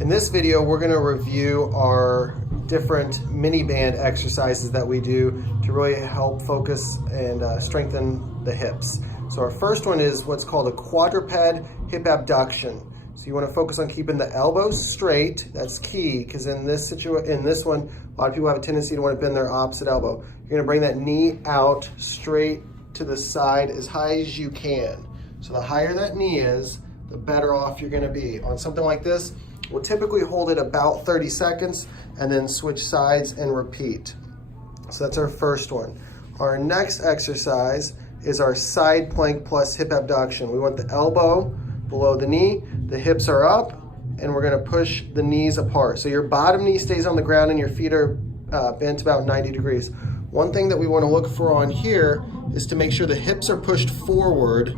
In this video, we're going to review our different mini band exercises that we do to really help focus and strengthen the hips. So our first one is what's called a quadruped hip abduction. So you want to focus on keeping the elbows straight. That's key, because in this one, a lot of people have a tendency to want to bend their opposite elbow. You're going to bring that knee out straight to the side as high as you can. So the higher that knee is, the better off you're going to be. On something like this, we'll typically hold it about 30 seconds and then switch sides and repeat. So that's our first one. Our next exercise is our side plank plus hip abduction. We want the elbow below the knee, the hips are up, and we're gonna push the knees apart. So your bottom knee stays on the ground and your feet are bent about 90 degrees. One thing that we wanna look for on here is to make sure the hips are pushed forward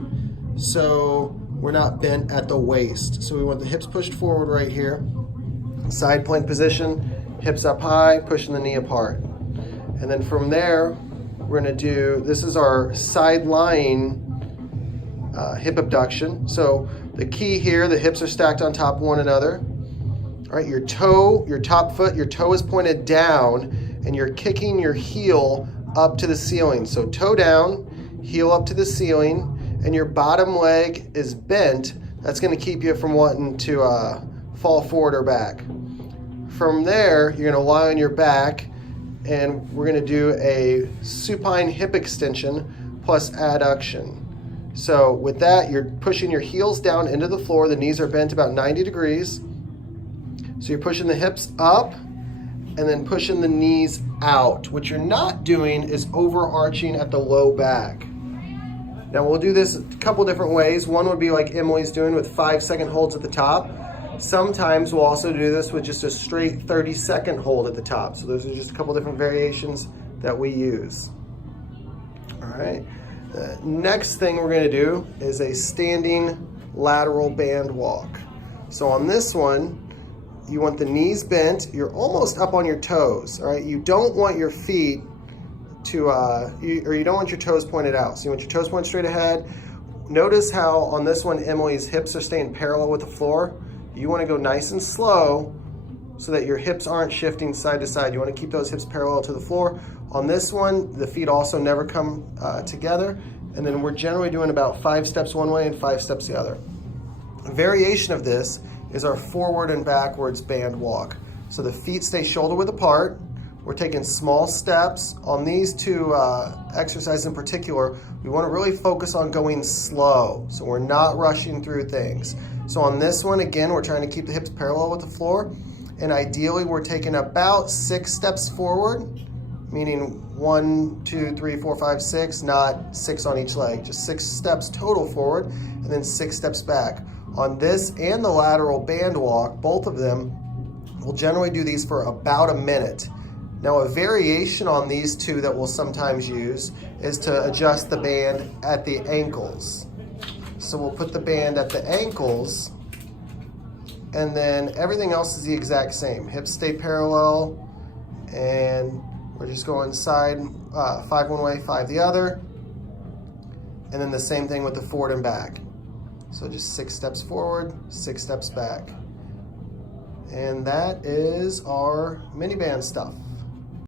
so we're not bent at the waist. So we want the hips pushed forward right here. Side plank position, hips up high, pushing the knee apart. And then from there, we're gonna do, this is our sideline hip abduction. So the key here, the hips are stacked on top of one another. All right, your top foot, your toe is pointed down and you're kicking your heel up to the ceiling. So toe down, heel up to the ceiling, and your bottom leg is bent. That's gonna keep you from wanting to fall forward or back. From there, you're gonna lie on your back and we're gonna do a supine hip extension plus adduction. So with that, you're pushing your heels down into the floor. The knees are bent about 90 degrees. So you're pushing the hips up and then pushing the knees out. What you're not doing is overarching at the low back. Now we'll do this a couple different ways. One would be like Emily's doing with 5-second holds at the top. Sometimes we'll also do this with just a straight 30-second hold at the top. So those are just a couple different variations that we use. All right. The next thing we're going to do is a standing lateral band walk. So on this one, you want the knees bent. You're almost up on your toes. All right. You don't want your feet to, you don't want your toes pointed out. So you want your toes pointed straight ahead. Notice how on this one, Emily's hips are staying parallel with the floor. You want to go nice and slow so that your hips aren't shifting side to side. You want to keep those hips parallel to the floor. On this one, the feet also never come together. And then we're generally doing about 5 steps one way and 5 steps the other. A variation of this is our forward and backwards band walk. So the feet stay shoulder width apart. We're taking small steps. On these two exercises in particular, we want to really focus on going slow. So we're not rushing through things. So on this one, again, we're trying to keep the hips parallel with the floor. And ideally, we're taking about 6 steps forward, meaning 1, 2, 3, 4, 5, 6, not 6 on each leg, just 6 steps total forward, and then 6 steps back. On this and the lateral band walk, both of them, we'll generally do these for about a minute. Now, a variation on these two that we'll sometimes use is to adjust the band at the ankles. So we'll put the band at the ankles, and then everything else is the exact same. Hips stay parallel, and we're just going side, 5 one way, 5 the other, and then the same thing with the forward and back. So just 6 steps forward, 6 steps back. And that is our mini band stuff.